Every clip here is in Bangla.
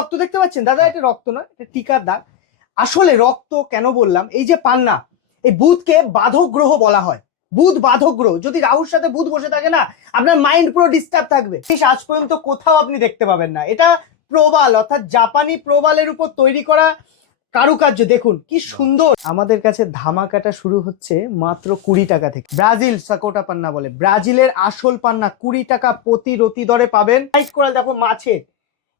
রক্ত দেখতে পাচ্ছেন? দাদা, এটা রক্ত নয়, এটা টিকার দাগ। আসলে রক্ত কেন বললাম? এই যে পান্না, এই বুধকে বাধক গ্রহ বলা হয়। বুধ বাধক গ্রহ যদি রাহুর সাথে বুধ বসে থাকে না, আপনার মাইন্ড পুরো ডিস্টার্ব থাকবে। ঠিক আজ পর্যন্ত কোথাও আপনি দেখতে পাবেন না। এটা প্রবাল, অর্থাৎ জাপানি প্রবালের উপর তৈরি করা কারুকার্য। দেখুন, কি সুন্দর। আমাদের কাছে ধামাকাটা শুরু হচ্ছে মাত্র কুড়ি টাকা থেকে। ব্রাজিল, সাকোটা পান্না বলে। ব্রাজিলের আসল পান্না কুড়ি টাকা প্রতি রতি দরে পাবেন। দেখো, মাছের।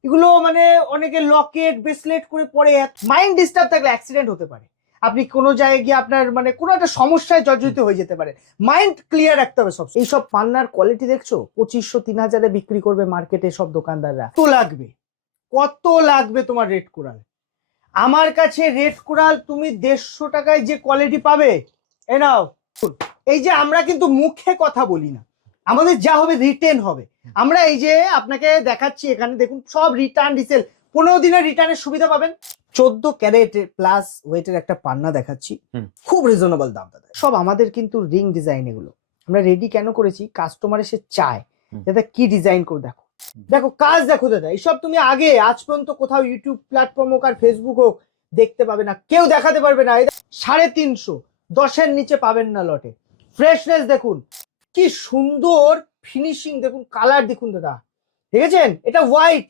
এগুলো মানে অনেকে লকেট ব্রেসলেট করে পরে মাইন্ড ডিস্টার্ব থাকলে অ্যাক্সিডেন্ট হতে পারে। আপনি কোনো জায়গায় গিয়ে আপনার মানে কোনো একটা সমস্যায় জর্জরিত হয়ে যেতে পারে। মাইন্ড ক্লিয়ার রাখতে হবে সব এইসব পান্নার কোয়ালিটি দেখছ? পঁচিশশো তিন হাজারে বিক্রি করবে মার্কেটে সব দোকানদাররা। কত লাগবে? কত লাগবে তোমার রেড কোরাল আমার কাছে রেড কোরাল তুমি দেড়শো টাকায় যে কোয়ালিটি পাবে এ নাও। এই যে আমরা কিন্তু মুখে কথা বলি না। আমাদের যা হবে রিটেন হবে। আমরা এই যে আপনাকে দেখাচ্ছি এখানে দেখুন সব রিটার্ন রিসেল পনেরো দিনের রিটার্নের সুবিধা পাবেন। চোদ্দ ক্যারেট প্লাস ওয়েটের একটা পান্না দেখাচ্ছি। খুব রিজনেবল দাম দাদা। সব আমাদের কিন্তু রিং ডিজাইন এগুলো। আমরা রেডি কেন করেছি? কাস্টমার এসে চায়। দাদা কি ডিজাইন করে দেখো? দেখো কাজ দেখো দাদা। এইসব তুমি আগে আজ পর্যন্ত কোথাও ইউটিউব প্ল্যাটফর্ম হোক আর ফেসবুক হোক দেখতে পাবে না। কেউ দেখাতে পারবে না। সাড়ে তিনশো দশের নিচে পাবেন না লটে। ফ্রেশনেস দেখুন। কি সুন্দর ফিনিশিং দেখুন কালার দেখুন দাদা। দেখেছেন? এটা হোয়াইট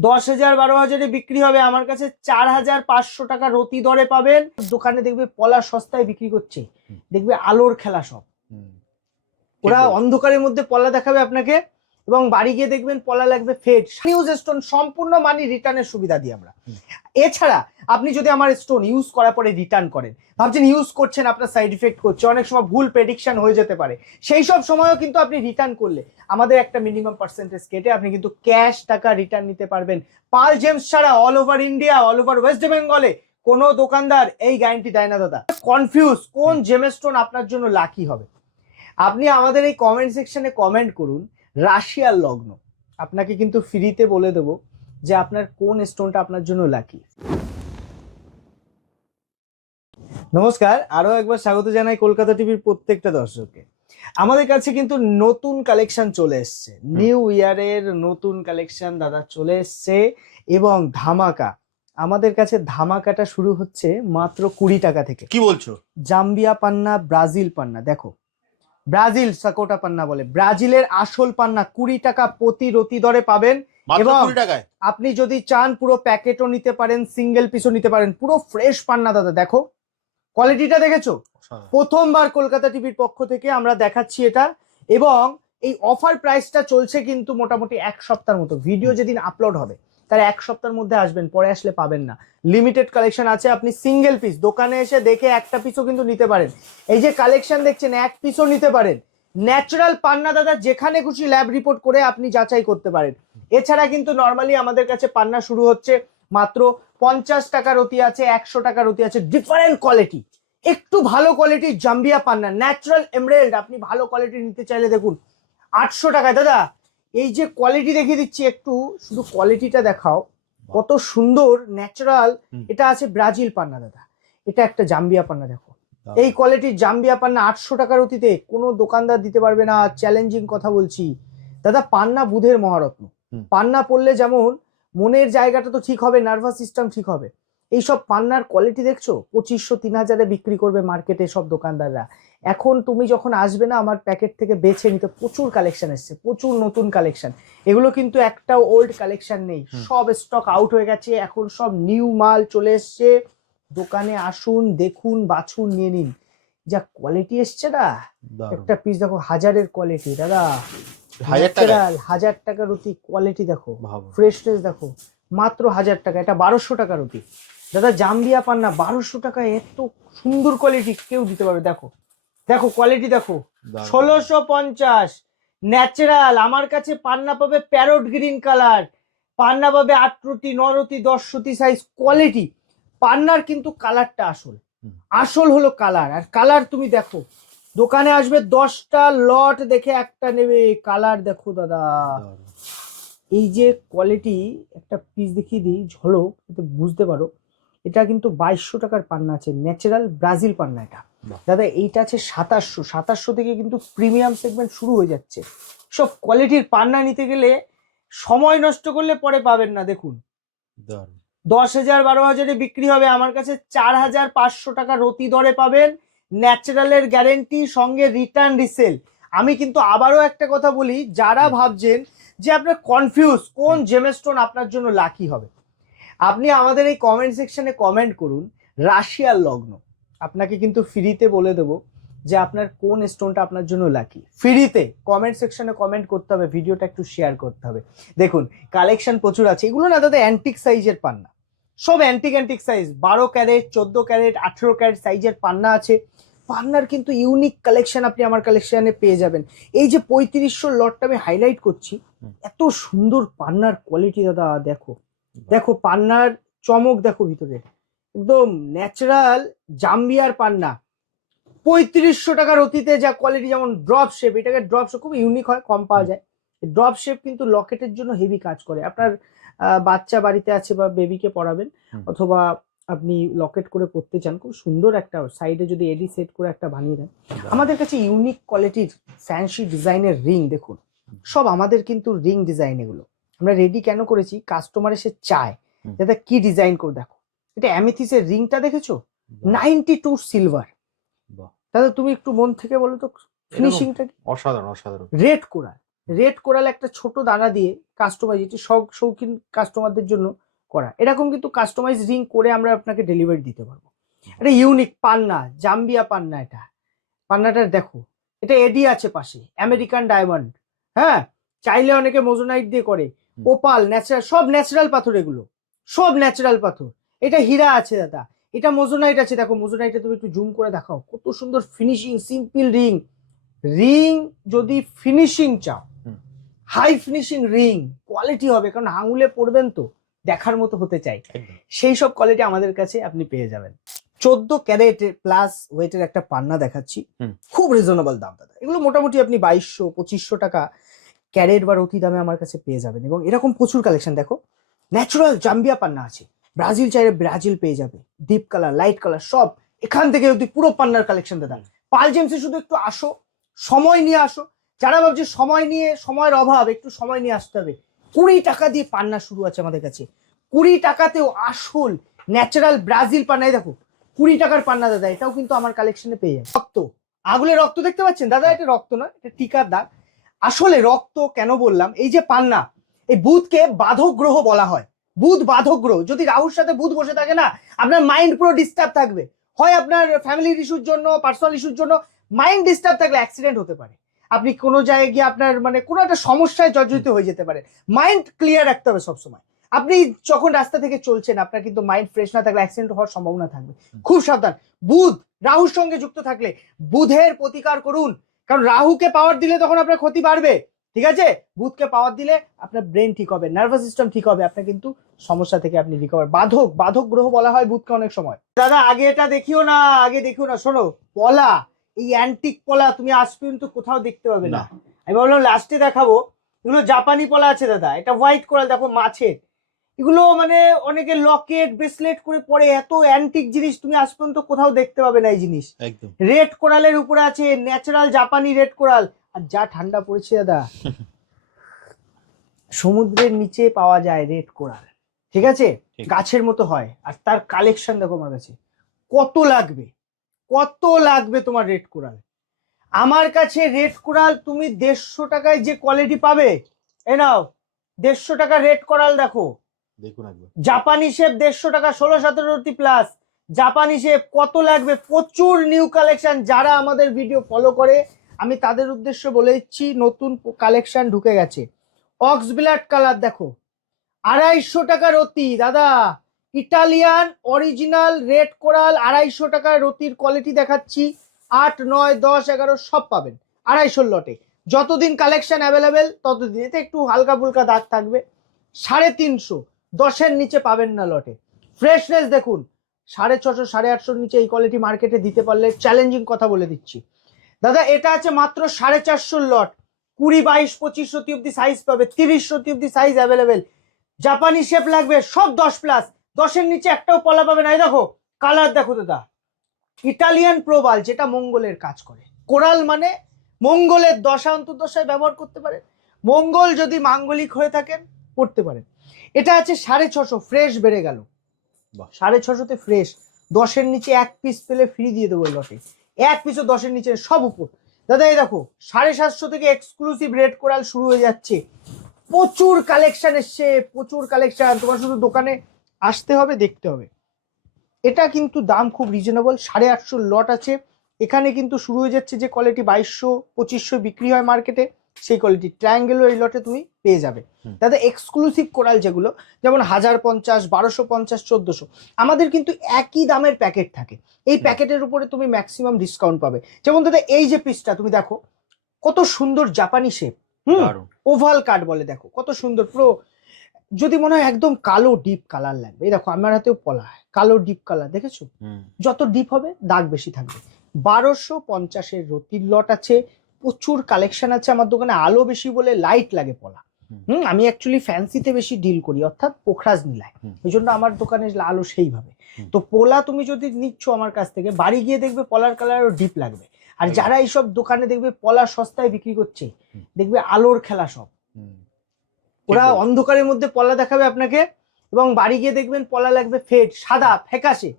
দশ হাজার বারো হাজারে বিক্রি হবে। আমার কাছে চার হাজার পাঁচশো টাকা রতি দরে পাবেন। দোকানে দেখবে পলা সস্তায় বিক্রি করছে। দেখবে আলোর খেলা সব। ওরা অন্ধকারের মধ্যে পলা দেখাবে আপনাকে। এবং বাড়ি গিয়ে দেখবেন পলা লাগবে ফেড নিউজ স্টোন সম্পূর্ণ মানি রিটার্নের সুবিধা দিই আমরা। এছাড়া আপনি যদি আমার স্টোন ইউজ করার পরে রিটার্ন করেন ভাবছেন ইউজ করছেন আপনার সাইড ইফেক্ট করছে অনেক সময় ভুল প্রেডিকশন হয়ে যেতে পারে। সেই সব সময়ও কিন্তু আপনি রিটার্ন করলে আমাদের একটা মিনিমাম পার্সেন্টেজ কেটে আপনি কিন্তু ক্যাশ টাকা রিটার্ন নিতে পারবেন। পাল জেমস ছাড়া all over India all over West বেঙ্গলে কোনো দোকানদার এই গ্যারান্টি দেয় না দাদা। কনফিউজ কোন জেমস্টোন আপনার জন্য লাকি হবে? আপনি আমাদের এই কমেন্ট সেকশনে কমেন্ট করুন রাশিয়ার লগ্ন। আপনাকে কিন্তু ফ্রিতে বলে দেবো যে আপনার কোন স্টোনটা আপনার জন্য লাকি নমস্কার আরও একবার স্বাগত জানাই কলকাতা টিভির প্রত্যেকটা দর্শককে। আমাদের কাছে কিন্তু নতুন কালেকশন চলে এসছে। নিউ ইয়ারের নতুন কালেকশন দাদা চলে এসছে এবং ধামাকা। আমাদের কাছে ধামাকাটা শুরু হচ্ছে মাত্র কুড়ি টাকা থেকে। কি বলছো? জাম্বিয়া পান্না ব্রাজিল পান্না। দেখো ব্রাজিল সাকোটা পান্না বলে। ব্রাজিলের আসল পান্না কুড়ি টাকা প্রতি রতি দরে পাবেন এবং- আপনি যদি চান পুরো প্যাকেটও নিতে পারেন সিঙ্গেল পিসও নিতে পারেন পুরো ফ্রেশ পান্না দাদা দেখো। কোয়ালিটিটা দেখেছ? প্রথমবার কলকাতা টিভির পক্ষ থেকে আমরা দেখাচ্ছি এটা এবং এই অফার প্রাইসটা চলছে কিন্তু মোটামুটি এক সপ্তাহের মতো। ভিডিও যেদিন আপলোড হবে তার এক সপ্তাহের মধ্যে আসবেন, পরে আসলে পাবেন না। লিমিটেড কালেকশন আছে, আপনি সিঙ্গেল পিস দোকানে এসে দেখে একটা পিসও কিন্তু নিতে পারেন। এই যে কালেকশন দেখছেন, এক পিসও নিতে পারেন। ন্যাচারাল পান্না দাদা, যেখানে খুশি ল্যাব রিপোর্ট করে আপনি যাচাই করতে পারেন। এছাড়া কিন্তু নর্মালি আমাদের কাছে পান্না শুরু হচ্ছে মাত্র পঞ্চাশ টাকার অতি আছে, একশো টাকার অতি আছে ডিফারেন্ট কোয়ালিটি একটু ভালো কোয়ালিটির জাম্বিয়া পান্না ন্যাচারাল এমরেল্ড আপনি ভালো কোয়ালিটি নিতে চাইলে দেখুন, আটশো টাকায়। দাদা এই যে কোয়ালিটি দেখিয়ে দিচ্ছি একটু শুধু কোয়ালিটিটা দেখাও। কত সুন্দর ন্যাচারাল এটা আছে ব্রাজিল পান্না দাদা। এটা একটা জাম্বিয়া পান্না দেখো। এই কোয়ালিটির জাম্বিয়া পান্না আটশো টাকার অতিতে কোনো দোকানদার দিতে পারবে না চ্যালেঞ্জিং কথা বলছি। দাদা পান্না বুধের মহারত্ন। পান্না পড়লে যেমন মনের জায়গাটা তো ঠিক হবে নার্ভাস সিস্টেম ঠিক হবে। এইসব পান্নার কোয়ালিটি দেখছ? পঁচিশশো তিন হাজারে বিক্রি করবে মার্কেটে সব দোকানদাররা। এখন তুমি যখন আসবে না আমার প্যাকেট থেকে বেছে নিতে প্রচুর কালেকশন এসছে প্রচুর নতুন কালেকশন এগুলো কিন্তু একটাও ওল্ড কালেকশন নেই। সব স্টক আউট হয়ে গেছে এখন সব নিউ মাল চলে এসছে। দোকানে আসুন দেখুন বাছুন নিয়ে নিন। যা কোয়ালিটি এসছে না একটা পিস দেখো হাজারের কোয়ালিটি দাদা। হাজার টাকা? টাকার অতি কোয়ালিটি দেখো। ফ্রেশনেস দেখো। মাত্র হাজার টাকা এটা বারোশো টাকার অতি দাদা জাম্বিয়া পান্না বারোশো টাকা এত সুন্দর কোয়ালিটি কেউ দিতে পারবে? দেখো দেখো কোয়ালিটি দেখো। ষোলোশো পঞ্চাশ ন্যাচারাল আমার কাছে পান্না পাবে প্যারট গ্রিন কালার পান্না পাবে আটরতি নরতি দশরতি সাইজ কোয়ালিটি পান্নার কিন্তু কালারটা আসল। আসল হলো কালার আর কালার তুমি দেখো দোকানে আসবে দশটা লট দেখে একটা নেবে কালার দেখো দাদা। এই যে কোয়ালিটি একটা পিস দেখিয়ে দিই ঝলক বুঝতে পারো। এটা কিন্তু বাইশশো টাকার পান্না আছে ন্যাচারাল ব্রাজিল পান্না এটা। দাদা এইটা আছে সাতাশশো। সাতাশশো থেকে কিন্তু প্রিমিয়াম সেগমেন্ট শুরু হয়ে যাচ্ছে। সব কোয়ালিটির পান্না নিতে গেলে সময় নষ্ট করলে পরে পাবেন না দেখুন। দশ হাজার বারো হাজারে বিক্রি হবে। আমার কাছে চার হাজার পাঁচশো টাকা রতি দরে পাবেন। ন্যাচারালের গ্যারেন্টি সঙ্গে রিটার্ন রিসেল আমি কিন্তু আবারও একটা কথা বলি যারা ভাবছেন যে আপনার কনফিউজ কোন জেমেস্টোন আপনার জন্য লাকি হবে। আপনি আমাদের এই কমেন্ট সেকশনে কমেন্ট করুন রাশিয়ার লগ্ন। আপনাকে কিন্তু ফ্রিতে বলে দেবো যে আপনার কোন স্টোনটা আপনার জন্য লাকি ফ্রিতে কমেন্ট সেকশনে কমেন্ট করতে হবে ভিডিওটা একটু শেয়ার করতে হবে। দেখুন কালেকশন প্রচুর আছে। এগুলো না দাদা অ্যান্টিক সাইজের পান্না। সব অ্যান্টিক অ্যান্টিক সাইজ বারো ক্যারেট চোদ্দ ক্যারেট আঠেরো ক্যারেট সাইজের পান্না আছে। পান্নার কিন্তু ইউনিক কালেকশন আপনি আমার কালেকশনে পেয়ে যাবেন। এই যে পঁয়ত্রিশশো লটটা আমি হাইলাইট করছি এত সুন্দর পান্নার কোয়ালিটি দাদা দেখো। দেখো পান্নার চমক দেখো ভিতরে। একদম ন্যাচারাল জাম্বিয়ার পান্না। পঁয়ত্রিশশো টাকার অতীতে যা কোয়ালিটি যেমন ড্রপ শেপ এটাকে ড্রপ শেপ খুব ইউনিক হয় কম পাওয়া যায়। ড্রপ শেপ কিন্তু লকেটের জন্য হেভি কাজ করে। আপনার বাচ্চা বাড়িতে আছে বা বেবিকে পড়াবেন অথবা আপনি লকেট করে পড়তে চান খুব সুন্দর একটা সাইডে যদি এডি সেট করে একটা বানিয়ে দেন। আমাদের কাছে ইউনিক কোয়ালিটির ফ্যান্সি ডিজাইনের রিং দেখুন। সব আমাদের কিন্তু রিং ডিজাইন এগুলো। আমরা রেডি কেন করেছি? কাস্টমার এসে চায়। যাতে কি ডিজাইন করে দেখো? এটা অ্যামিথিসের রিংটা দেখেছ? নাইনটি টু সিলভার দাদা তুমি একটু মন থেকে বলো তো ফিনিশিংটা অসাধারণ অসাধারণ। রেড কোরাল রেড কোরাল একটা ছোট দানা দিয়ে কাস্টমাইজ এটি শখ শৌখিন কাস্টমারদের জন্য করা। এরকম কিন্তু কাস্টমাইজ রিং করে আমরা আপনাকে ডেলিভারি দিতে পারব। এটা ইউনিক পান্না জাম্বিয়া পান্না এটা। পান্নাটা দেখো এটা এডি আছে পাশে আমেরিকান ডায়মন্ড হ্যাঁ? চাইলে অনেকে মোজোনাইট দিয়ে করে। ওপাল ন্যাচারাল সব ন্যাচারাল পাথর এগুলো। সব ন্যাচারাল পাথর। এটা হীরা আছে দাদা। এটা মোজোনাইট আছে। দেখো মোজোনাইটে তুমি একটু জুম করে দেখাও। কত সুন্দর ফিনিশিং সিম্পল রিং রিং যদি ফিনিশিং চাও হাই ফিনিশিং রিং কোয়ালিটি হবে। কারণ আঙুলে পড়বেন তো দেখার মতো হতে চাই। সেই সব কোয়ালিটি আমাদের কাছে আপনি পেয়ে যাবেন। চোদ্দ ক্যারেট প্লাস ওয়েটের একটা পান্না দেখাচ্ছি। খুব রিজনেবল দাম দাদা। এগুলো মোটামুটি আপনি বাইশশো পঁচিশশো টাকা ক্যারেট বা রতি দামে আমার কাছে পেয়ে যাবেন। এবং এরকম প্রচুর কালেকশন দেখো। ন্যাচুরাল জাম্বিয়া পান্না আছে। ব্রাজিল চাইলে ব্রাজিল পেয়ে যাবে। ডিপ কালার লাইট কালার সব। এখান থেকে যদি পুরো পান্নার কালেকশন দাদা পাল জেমসে শুধু একটু আসো, সময় নিয়ে আসো। যারা ভাবছে সময় নিয়ে, সময়ের অভাব, একটু সময় নিয়ে আসতে হবে। কুড়ি টাকা দিয়ে পান্না শুরু আছে আমাদের কাছে। কুড়ি টাকাতেও আসল ন্যাচারাল ব্রাজিল পান্নাই দেখো, কুড়ি টাকার পান্না দাদা, এটাও কিন্তু আমার কালেকশনে পেয়ে যায় রক্ত। আগুলে রক্ত দেখতে পাচ্ছেন? দাদা, এটা রক্ত নয়, এটা টিকার দাগ। আসলে রক্ত কেন বললাম? এই যে পান্না, এই বুধকে বাধক গ্রহ বলা হয়। বুধ বাধক গ্রহ যদি রাহুর সাথে বুধ বসে থাকে না, আপনার মাইন্ড পুরো ডিস্টার্ব থাকবে। হয় আপনার ফ্যামিলির ইস্যুর জন্য পার্সোনাল ইস্যুর জন্য মাইন্ড ডিস্টার্ব থাকলে অ্যাক্সিডেন্ট হতে পারে। আপনি কোনো জায়গায় গিয়ে আপনার মানে কোনো একটা সমস্যায় জর্জরিত হয়ে যেতে পারে। মাইন্ড ক্লিয়ার রাখতে হবে সবসময়। আপনি যখন রাস্তা থেকে চলছেন, আপনার কিন্তু মাইন্ড ফ্রেশ না থাকলে অ্যাক্সিডেন্ট হওয়ার সম্ভাবনা থাকবে। খুব সাবধান। বুধ, রাহুর সঙ্গে যুক্ত থাকলে বুধের প্রতিকার করুন। কারণ রাহুকে পাওয়ার দিলে তখন আপনার ক্ষতি বাড়বে ঠিক আছে? বুধকে পাওয়ার দিলে আপনার ব্রেন ঠিক হবে নার্ভাস সিস্টেম ঠিক হবে আপনার কিন্তু সমস্যা থেকে আপনি রিকভার বাধক বাধক গ্রহ বলা হয় বুধকে অনেক সময়। দাদা আগে এটা দেখিও না আগে দেখিও না শোনো পলা এই অ্যান্টিক পলা তুমি আজ পর্যন্ত কোথাও দেখতে পাবে না। আমি ভাবলাম লাস্টে দেখাবো এগুলো জাপানি পলা আছে দাদা এটা হোয়াইট কোরাল দেখো মাছের। এগুলো মানে অনেকে লকেট ব্রেসলেট করে পরে এত অ্যান্টিক জিনিস তুমি আজ পর্যন্ত কোথাও দেখতে পাবে না এই জিনিস। একদম। রেড কোরালের উপরে আছে ন্যাচারাল জাপানি রেড কোরাল। আর যা ঠান্ডা পড়েছে দাদা। সমুদ্রের নিচে পাওয়া যায় রেড কোরাল। ঠিক আছে? গাছের মতো হয়। আর তার কালেকশন দেখো আমার কাছে। কত লাগবে? কত লাগবে তোমার রেড কোরাল? আমার কাছে রেড কোরাল তুমি দেড়শো টাকায় যে কোয়ালিটি পাবে এ নাও দেড়শো টাকা রেড কোরাল দেখো। জাপানি শেপ দেড়শো টাকা, ষোলো সতেরোটি প্লাস জাপানি শেপ কত লাগবে? প্রচুর নিউ কালেকশন যারা আমাদের ভিডিও ফলো করে। আমি তাদের উদ্দেশ্যে বলে দিচ্ছি, নতুন কালেকশন ঢুকে গেছে। অক্স ব্লাড কালার দেখো। আড়াইশো টাকা রতি, দাদা। ইটালিয়ান অরিজিনাল রেড কোরাল আড়াইশো টাকা রতির কোয়ালিটি দেখাচ্ছি। আট, নয়, দশ, এগারো, সব পাবেন। আড়াইশোর লটে যতদিন কালেকশন অ্যাভেলেবেল ততদিন এতে একটু হালকা ফুলকা দাগ থাকবে। সাড়ে তিনশো। দশের নিচে পাবেন না লটে। ফ্রেশনেস দেখুন, সাড়ে ছশো, সাড়ে আটশোর নিচে এই কোয়ালিটি মার্কেটে দিতে পারলে চ্যালেঞ্জিং কথা বলে দিচ্ছি। দাদা, এটা আছে মাত্র সাড়ে চারশোর লট। কুড়ি, বাইশ, পঁচিশ সতি অব্দি সাইজ পাবে, তিরিশ সতি অব্দি সাইজ অ্যাভেলেবেল জাপানি শেপ লাগবে, সব দশ প্লাস দশের নিচে একটাও পলা পাবে না। দেখো কালার দেখো দাদা। ইটালিয়ান প্রোবাল যেটা মঙ্গলের কাজ করে। কোরাল মানে মঙ্গলের দশা অন্তর্দশায় ব্যবহার করতে পারে মঙ্গল যদি মাঙ্গলিক হয়ে থাকেন করতে পারেন। এটা আছে সাড়ে ছশো ফ্রেশ বেড়ে গেল। সাড়ে ছশোতে ফ্রেশ দশের নিচে এক পিস পেলে ফ্রি দিয়ে দেবো লটে এক পিসও দশের নিচে সব উপর। দাদা এই দেখো সাড়ে সাতশো থেকে এক্সক্লুসিভ রেড কোরাল শুরু হয়ে যাচ্ছে। প্রচুর কালেকশন এসছে প্রচুর কালেকশন তোমার শুধু দোকানে আসতে হবে দেখতে হবে। এটা কিন্তু দাম খুব রিজনেবল সাড়ে আটশো লট আছে। এখানে কিন্তু শুরু হয়ে যাচ্ছে যে কোয়ালিটি বাইশশো পঁচিশশো বিক্রি হয় মার্কেটে সেই কোয়ালিটি ট্রায়াঙ্গেলও এই লটে তুমি পেয়ে যাবে। দাদা এক্সক্লুসিভ কোরাল যেগুলো যেমন হাজার পঞ্চাশ বারোশো পঞ্চাশ চোদ্দোশো আমাদের কিন্তু একই দামের প্যাকেট থাকে। এই প্যাকেটের উপরে তুমি ম্যাক্সিমাম ডিসকাউন্ট পাবে। যেমন দাদা এই যে পিসটা তুমি দেখো কত সুন্দর জাপানি শেপ হুম? ওভাল কাট বলে দেখো কত সুন্দর পুরো যদি মনে হয় একদম কালো ডিপ কালার লাগবে। এই দেখো আমার হাতেও পলা হয় কালো ডিপ কালার দেখেছ? যত ডিপ হবে দাগ বেশি থাকবে। বারোশো পঞ্চাশের রতির লট আছে প্রচুর কালেকশন আছে আমার দোকানে আলো বেশি বলে লাইট লাগে পলা। হুম। আমি অ্যাকচুয়ালি ফ্যান্সিতে বেশি ডিল করি অর্থাৎ পোখরাজ নিলায়। ওই জন্য আমার দোকানে আলো সেইভাবে। তো পোলা তুমি যদি নিচ্ছ আমার কাছ থেকে বাড়ি গিয়ে দেখবে পলার কালারও ডিপ লাগবে। আর যারা এইসব দোকানে দেখবে পলা সস্তায় বিক্রি করছে দেখবে আলোর খেলা সব। ওরা অন্ধকারের মধ্যে পলা দেখাবে আপনাকে এবং বাড়ি গিয়ে দেখবেন পলা লাগবে ফেড সাদা ফ্যাকাশে।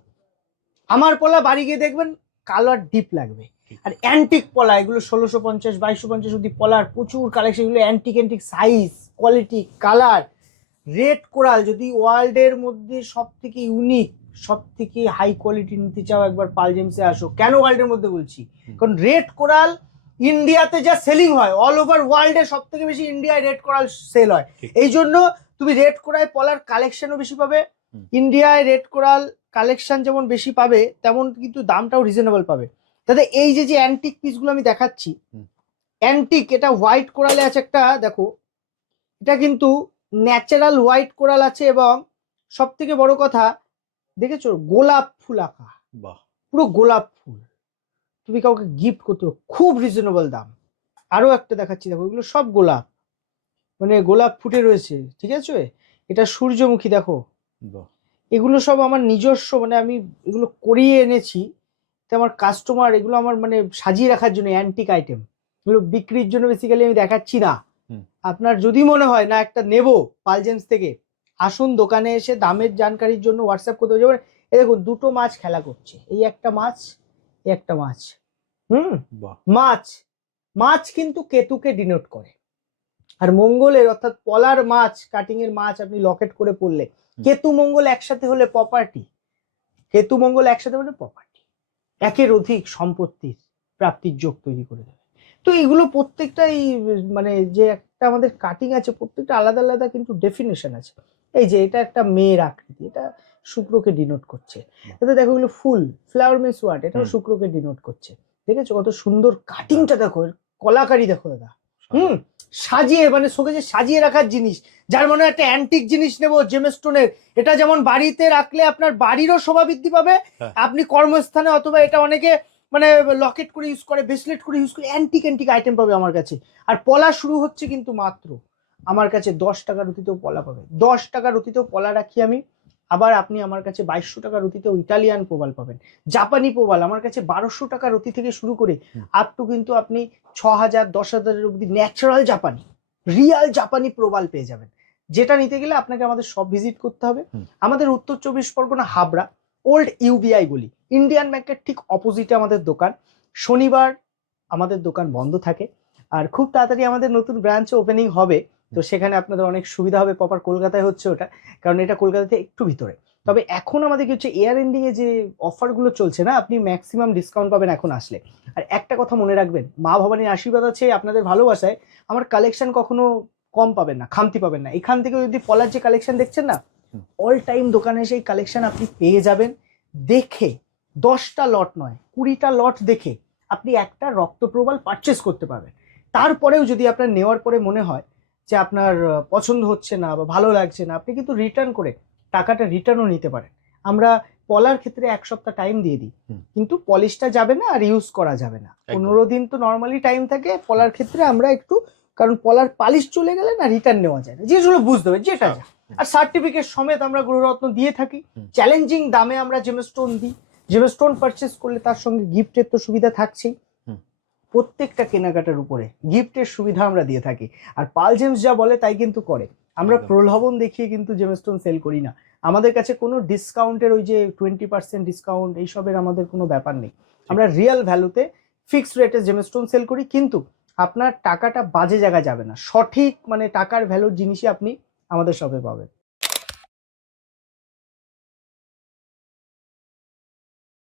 আমার পলা বাড়ি গিয়ে দেখবেন কালার ডিপ লাগবে। আর অ্যান্টিক পলা এগুলো ষোলোশো পঞ্চাশ বাইশশো পঞ্চাশ অব্দি পলার প্রচুর কালেকশন এগুলো antique antique size quality colour red coral যদি ওয়ার্ল্ডের মধ্যে সব থেকে ইউনিক সব থেকে হাই কোয়ালিটি নিতে চাও একবার পাল জেমসে আসো। কেন ওয়ার্ল্ডের মধ্যে বলছি? কারণ রেড কোরাল ইন্ডিয়াতে যা সেলিং হয় অল ওভার ওয়ার্ল্ডে সব থেকে বেশি ইন্ডিয়ায় রেড কোরাল সেল হয়। এই জন্য তুমি রেড কোরায় পলার কালেকশনও বেশি পাবে। ইন্ডিয়ায় রেড কোরাল কালেকশন যেমন বেশি পাবে তেমন কিন্তু দামটাও রিজনেবল পাবে। তাতে এই যে যে অ্যান্টিক পিসগুলো আমি দেখাচ্ছি অ্যান্টিক এটা হোয়াইট কোরালে আছে একটা দেখো এটা কিন্তু ন্যাচারাল হোয়াইট কোরাল আছে এবং সব থেকে বড় কথা দেখেছ গোলাপ ফুল আঁকা। বাহ। পুরো গোলাপ ফুল। তুমি কাউকে গিফট করতে পারো। খুব রিজনেবল দাম। আরও একটা দেখাচ্ছি দেখো এগুলো সব গোলাপ। মানে গোলাপ ফুটে রয়েছে ঠিক আছে? এটা সূর্যমুখী দেখো। বাহ। এগুলো সব আমার নিজস্ব মানে আমি এগুলো করিয়ে এনেছি। তো আমার কাস্টমার এগুলো আমার মানে সাজিয়ে রাখার জন্য অ্যান্টিক আইটেম এগুলো বিক্রির জন্য বেসিক্যালি আমি দেখাচ্ছি না। আপনার যদি মনে হয় না একটা নেব পালজেন্স থেকে আসুন দোকানে এসে দামের জানকারির জন্য হোয়াটসঅ্যাপ করতে হবে। এই দেখুন দুটো মাছ খেলা করছে। এই একটা মাছ এই একটা মাছ। হুম? মাছ মাছ কিন্তু কেতুকে ডিনোট করে। আর মঙ্গলের অর্থাৎ পলার মাছ কাটিং এর মাছ আপনি লকেট করে পড়লে কেতু মঙ্গল একসাথে হলে প্রপার্টি কেতু মঙ্গল একসাথে হলে প্রপার্টি একের অধিক সম্পত্তির প্রাপ্তির যোগ তৈরি করে দেবে। তো এগুলো প্রত্যেকটাই মানে যে একটা আমাদের কাটিং আছে প্রত্যেকটা আলাদা আলাদা কিন্তু ডেফিনেশন আছে। এই যে এটা একটা মেয়ের আকৃতি এটা শুক্রকে ডিনোট করছে। তাতে দেখো এগুলো ফুল ফ্লাওয়ার মিস ওয়াট এটাও শুক্রকে ডিনোট করছে। দেখেছ কত সুন্দর কাটিংটা দেখো কলাকারি দেখো দাদা। হুম সাজিয়ে মানে শোকেজে সাজিয়ে রাখার জিনিস। যার মনে হয় একটা অ্যান্টিক জিনিস নেব জেমস্টোনের এটা যেমন বাড়িতে রাখলে আপনার বাড়িরও শোভা বৃদ্ধি পাবে। হ্যাঁ। আপনি কর্মস্থানে অথবা এটা অনেকে মানে লকেট করে ইউজ করে ব্রেসলেট করে ইউজ করে অ্যান্টিক অ্যান্টিক আইটেম পাবে আমার কাছে। আর পলা শুরু হচ্ছে কিন্তু মাত্র। আমার কাছে দশ টাকা রুতিতেও পলা পাবে। দশ টাকা রুতিতেও পলা রাখি আমি। আবার আপনি আমার কাছে বাইশশো টাকা রুতিতেও ইটালিয়ান প্রবাল পাবেন। জাপানি প্রবাল আমার কাছে বারোশো টাকা রুতি থেকে শুরু করে আপ টু কিন্তু আপনি ছ হাজার দশ হাজারের অবধি ন্যাচারাল জাপানি রিয়াল জাপানি প্রবাল পেয়ে যাবেন। যেটা নিতে গেলে আপনাকে আমাদের সব ভিজিট করতে হবে। আমাদের উত্তর চব্বিশ পরগনা হাবড়া ওল্ড ইউবিআই বলি। ইন্ডিয়ান ব্যাংকের ঠিক অপোজিটে আমাদের দোকান। শনিবার আমাদের দোকান বন্ধ থাকে। আর খুব তাড়াতাড়ি আমাদের নতুন ব্রাঞ্চ ওপেনিং হবে। তো সেখানে আপনাদের অনেক সুবিধা হবে প্রপার কলকাতায় হচ্ছে ওটা কারণ এটা কলকাতাতে একটু ভিতরে। তবে এখন আমাদের কি হচ্ছে এয়ার এন্ডিং এ যে অফারগুলো চলছে না আপনি ম্যাক্সিমাম ডিসকাউন্ট পাবেন এখন আসলে। আর একটা কথা মনে রাখবেন মা ভবানীর আশীর্বাদ আছে আপনাদের ভালোবাসায় আমার কালেকশন কখনো কম পাবেন না খামতি পাবেন না। এখান থেকে যদি পলার যে কালেকশন দেখছেন না অল টাইম দোকানে সেই কালেকশন আপনি পেয়ে যাবেন। দেখে দশটা লট নয় কুড়িটা লট দেখে আপনি একটা রক্তপ্রবাল পারচেস করতে পারবেন। তারপরেও যদি আপনার নেওয়ার পরে মনে হয় যে আপনার পছন্দ হচ্ছে না বা ভালো লাগছে না আপনি কিন্তু রিটার্ন করে টাকাটা রিটার্নও নিতে পারেন। আমরা পলার ক্ষেত্রে এক সপ্তাহ টাইম দিয়ে দিই। কিন্তু পলিশটা যাবে না আর ইউজ করা যাবে না। পনেরো দিন তো নর্মালি টাইম থাকে পলার ক্ষেত্রে আমরা একটু কারণ পলার পালিশ চলে গেলে না রিটার্ন নেওয়া যায় না। জিনিসগুলো বুঝতে হবে যেটা হ্যাঁ। আর সার্টিফিকেট সমেত আমরা গ্রহরত্ন দিয়ে থাকি। চ্যালেঞ্জিং দামে আমরা জেমস্টোন দিই। জেমস্টোন পারচেস করলে তার সঙ্গে গিফটের তো সুবিধা থাকছেই। প্রত্যেকটা কেনাকাটার উপরে গিফটের সুবিধা আমরা দিয়ে থাকি। আর পাল জেমস যা বলে তাই কিন্তু করে। আমরা। প্রলোভন দেখিয়ে কিন্তু জেমস্টোন সেল করি না। আমাদের কাছে কোনো ডিসকাউন্টের ওই যে টোয়েন্টি পার্সেন্ট ডিসকাউন্ট এইসবের আমাদের কোনো ব্যাপার নেই। আমরা রিয়েল ভ্যালুতে ফিক্সড রেটে জেমস্টোন সেল করি কিন্তু আপনার টাকাটা বাজে জায়গায় যাবে না। সঠিক মানে টাকার ভ্যালুর জিনিসই আপনি আমাদের শপে পাবেন।